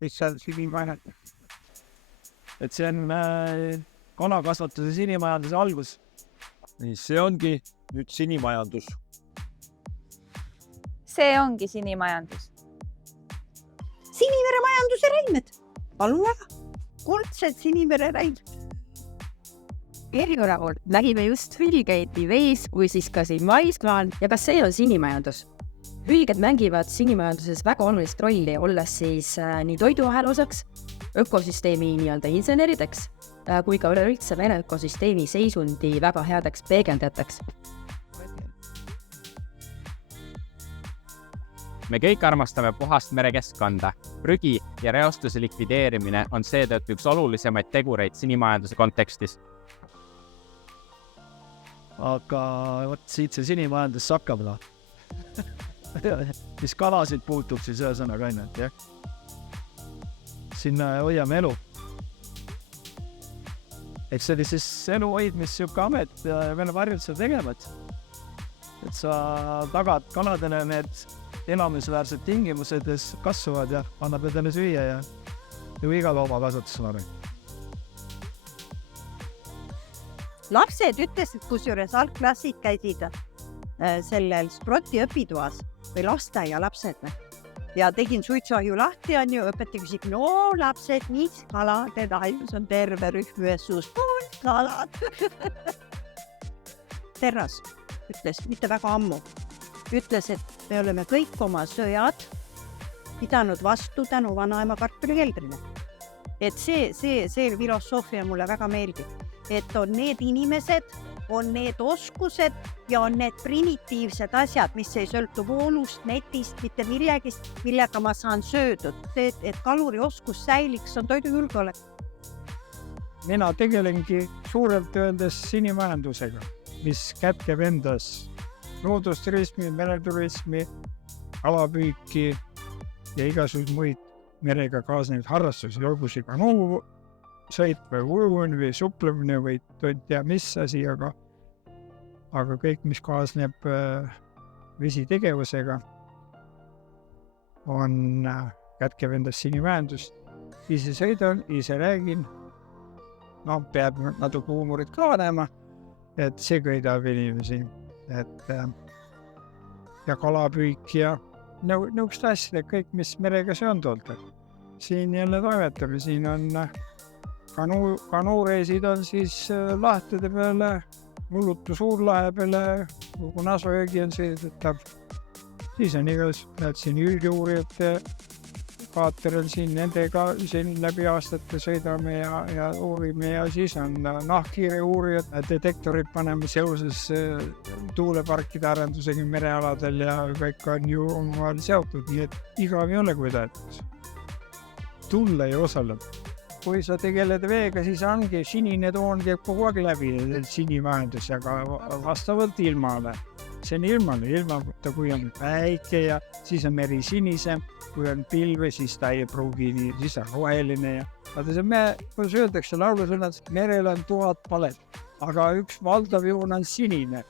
mis on sinimajandus. Et see on kalakasvatuse sinimajanduse algus. Nii, see ongi nüüd sinimajandus. See ongi sinimajandus. Sinivere majanduse räimed. Palun väga. Kuldsed Sinivere räimed. Erioravool nägime just hülgeid nii vees kui siis ka siin maismaal ja kas see on sinimajandus? Hülged mängivad sinimajanduses väga olulist rolli, olles siis nii toiduahela osaks, ökosüsteemi nii-öelda insenerideks, kui ka üleüldse mere ökosüsteemi seisundi väga headeks peegeldajateks. Me kõik armastame puhast merekeskkonda. Prügi ja reostuse likvideerimine on seetõttu üks olulisemaid tegureid sinimajanduse kontekstis. Aga võt siit see sinimajandus sakkab. Mis kalasid puutub siis ühesõnaga aina, et jah. Sinna hoiame elu. Et see oli siis elu hoidmis siuke amet ja meil on varjud seda tegevad. Et sa tagad kaladele need elamisväärsed tingimused kasvavad ja annab endale süüa ja iga looma kasutusel on. Lapsed ütlesid, kusjuures algklassid käisid sellel Sproti õpitoas või lasteaia lapsed. Ja tegin suitsuahju lahti, on ju, õpetaja küsib, no lapsed, mis kalade taivus on terve rühm ühes suus, kalad. Terras ütles, mitte väga ammu, ütles, et me oleme kõik oma söjad pidanud vastu tänu vanaema kartulikeldrile. Et see filosoofia mulle väga meeldib, et on need inimesed, on need oskused ja on need primitiivsed asjad, mis ei sõltu voolust, netist, mitte millegist, millega ma saan söödud. See, et kaluri oskus säiliks, on toidujulgeolek. Mina tegelengi suurelt öeldes sinimajandusega, mis kätkeb endas loodusturismi, mereturismi, kalapüüki ja igasugused muid merega kaasnevaid harrastusi, olgu see kanuu sõit või ujumine või suplemine või tea mis asi, aga kõik, mis kaasneb vesitegevusega, on kätkeb endas sinimajandust. Ise sõidan, ise räägin, peab natuke huumorit ka näema, et see kõidab inimesi, ja kalapüük ja nõukst asjad, kõik, mis merega seonduvalt. Siin jälle toimetame, siin on kanuureisid on siis lahtede peale, mullutu suurlahe peale, kogu Nasojõgi on sõidetav. Siis on igas, näed siin ülgeuurijate kaateril siin nendega siin läbi aastate sõidame ja uurime ja siis on nahkhiire uurijad, detektorid paneme seoses tuuleparkide arendusega merealadel ja kõik on ju omavahel seotud, nii et igav ei ole kuidagi. Tulla ja osaleda. Kui sa tegeled veega, siis ongi sinine toon käib kogu aeg läbi sinimajandus ja ka vastavalt ilmale. See on ilmale, kui on päike ja siis on meri sinisem, kui on pilve, siis ta ei pruugi nii, siis on roheline ja vaata see kuidas öeldakse laulusõnad, merel on 1000 palet, aga üks valdav joon on sinine.